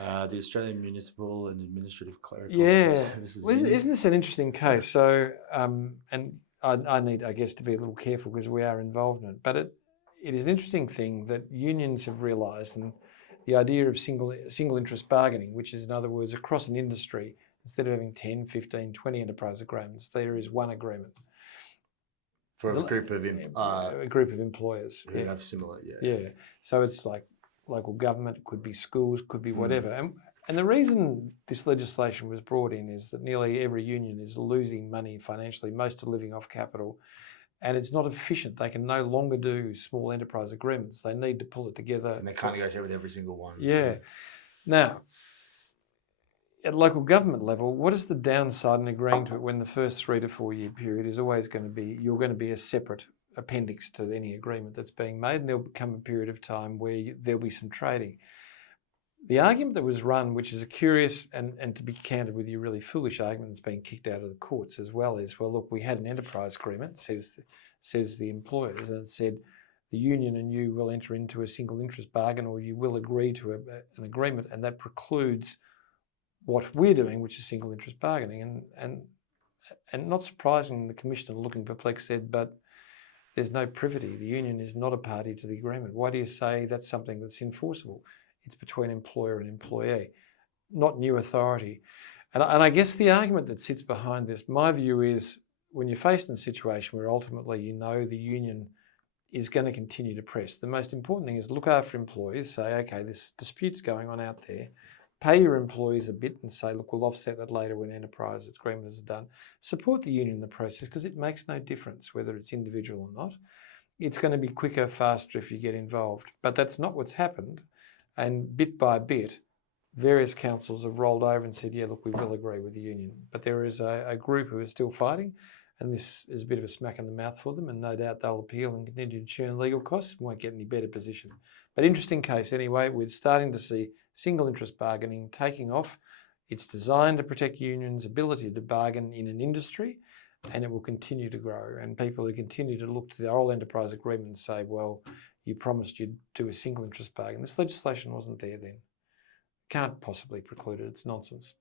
The Australian Municipal and Administrative Clerical Yeah. Services Well, Union. isn't this an interesting case? So, and I need, I guess, to be a little careful because we are involved in it. But it is an interesting thing that unions have realised, and the idea of single interest bargaining, which is, in other words, across an industry, instead of having 10, 15, 20 enterprise agreements, there is one agreement. For a group of employers who have similar, yeah. So it's like local government, it could be schools, could be whatever. And the reason this legislation was brought in is that nearly every union is losing money financially, most are living off capital, and it's not efficient. They can no longer do small enterprise agreements. They need to pull it together. And they can't negotiate with every single one. Yeah. Now, at local government level, what is the downside in agreeing to it when the first 3 to 4 year period is always going to be, you're going to be a separate appendix to any agreement that's being made, and there'll come a period of time where there'll be some trading. The argument that was run, which is a curious and to be candid with you, really foolish argument that's been kicked out of the courts as well, is, well, look, we had an enterprise agreement, says the employers, and it said the union and you will enter into a single interest bargain, or you will agree to an agreement, and that precludes what we're doing, which is single interest bargaining. And not surprising, the Commissioner, looking perplexed, said, but there's no privity. The union is not a party to the agreement. Why do you say that's something that's enforceable? It's between employer and employee, not new authority. And I guess the argument that sits behind this, my view is, when you're faced in a situation where ultimately you know the union is going to continue to press, the most important thing is look after employees, say, okay, this dispute's going on out there, pay your employees a bit and say, look, we'll offset that later when enterprise agreement is done. Support the union in the process, because it makes no difference whether it's individual or not. It's going to be quicker, faster if you get involved. But that's not what's happened. And bit by bit, various councils have rolled over and said, yeah, look, we will agree with the union. But there is a group who is still fighting, and this is a bit of a smack in the mouth for them, and no doubt they'll appeal and continue to churn legal costs. We won't get any better position. But interesting case anyway. We're starting to see single interest bargaining taking off. It's designed to protect unions' ability to bargain in an industry, and it will continue to grow. And people who continue to look to the old enterprise agreement and say, well, you promised you'd do a single interest bargain. This legislation wasn't there then. Can't possibly preclude it. It's nonsense.